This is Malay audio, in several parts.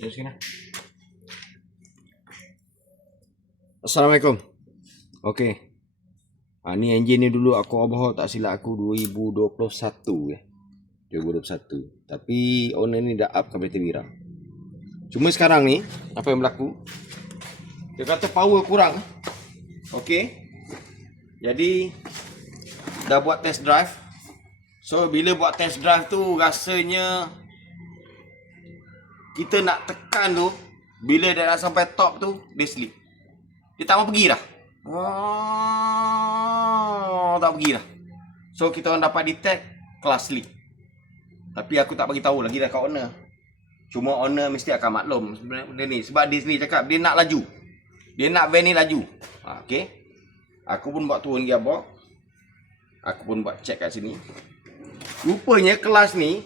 Teruskan. Assalamualaikum. Okey. Ni enjin ni dulu aku overhaul tak silap aku 2021 ya. 2021. Tapi owner ni dah up kereta Wira. Cuma sekarang ni apa yang berlaku? Dia kata power kurang. Okey. Jadi dah buat test drive. So bila buat test drive tu rasanya kita nak tekan tu, bila dia dah sampai top tu, dia slip. Dia tak mau pergi dah. Tak pergi dah. So kita orang dapat detect kelas slip. Tapi aku tak bagi tahu lagi dah kat owner. Cuma owner mesti akan maklum benda ni. Sebab dia sendiri cakap dia nak laju. Dia nak van ni laju. Okey. Aku pun buat turun gearbox. Aku pun buat check kat sini. Rupanya kelas ni,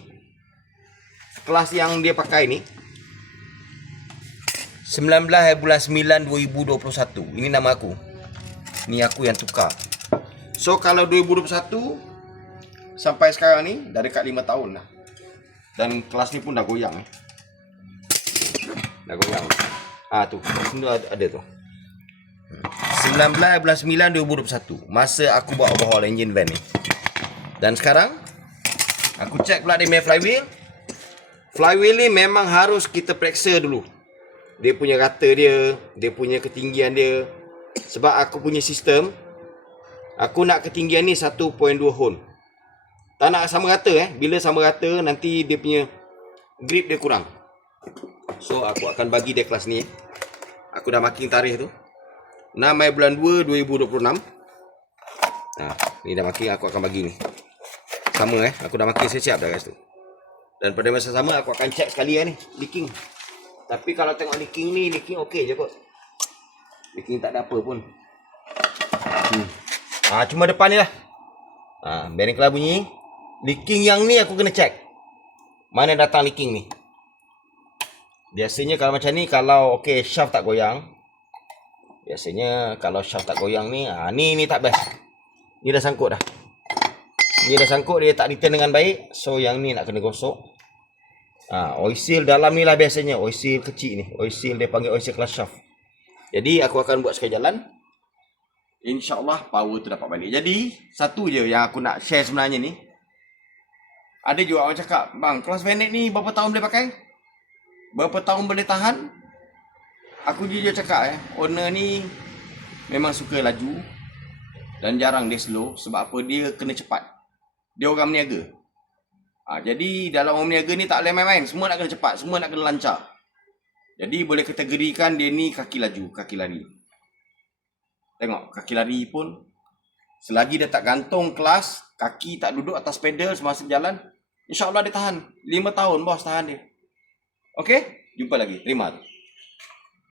kelas yang dia pakai ni 19/9/2021. Ini nama aku. Ni aku yang tukar. So kalau 2021 sampai sekarang ni dah dekat 5 tahun lah. Dan kelas ni pun dah goyang Dah goyang. Tu. Sini ada tu. 19/9/2021. Masa aku buat overhaul engine van ni. Dan sekarang aku check pula dia punya flywheel. Flywheel ni memang harus kita periksa dulu. Dia punya rata dia, dia punya ketinggian dia. Sebab aku punya sistem, aku nak ketinggian ni 1.2 hon. Tak nak sama rata Bila sama rata nanti dia punya grip dia kurang. So aku akan bagi dia kelas ni. Aku dah marking tarikh tu 6 bulan 2 2026. Ni dah marking, aku akan bagi ni. Sama aku dah marking siap-siap dah guys tu. Dan pada masa sama aku akan check sekali ni leaking. Tapi kalau tengok leaking ni, leaking okey je kot. Leaking tak ada apa pun. Cuma depan ni lah. Bearing clutch bunyi. Leaking yang ni aku kena check. Mana datang leaking ni. Biasanya kalau macam ni, kalau okey shaft tak goyang. Biasanya kalau shaft tak goyang ni, ni tak best. Ni dah sangkut dah. Ni dah sangkut, dia tak return dengan baik. So yang ni nak kena gosok. Oil seal dalam ni lah biasanya. Oil seal kecil ni. Oil seal dia panggil oil seal kelas shaft. Jadi aku akan buat sekali jalan. InsyaAllah power tu dapat balik. Jadi satu je yang aku nak share sebenarnya ni. Ada juga orang cakap, bang, kelas Vanet ni berapa tahun boleh pakai? Berapa tahun boleh tahan? Aku jujur cakap owner ni memang suka laju. Dan jarang dia slow. Sebab apa? Dia kena cepat. Dia orang meniaga. Jadi dalam orang meniaga ni tak boleh main-main. Semua nak kena cepat. Semua nak kena lancar. Jadi boleh kategorikan dia ni kaki laju, kaki lari. Tengok, kaki lari pun selagi dia tak gantung kelas, kaki tak duduk atas pedal semasa jalan, InsyaAllah dia tahan. 5 tahun bos tahan dia. Okey? Jumpa lagi. Terima kasih.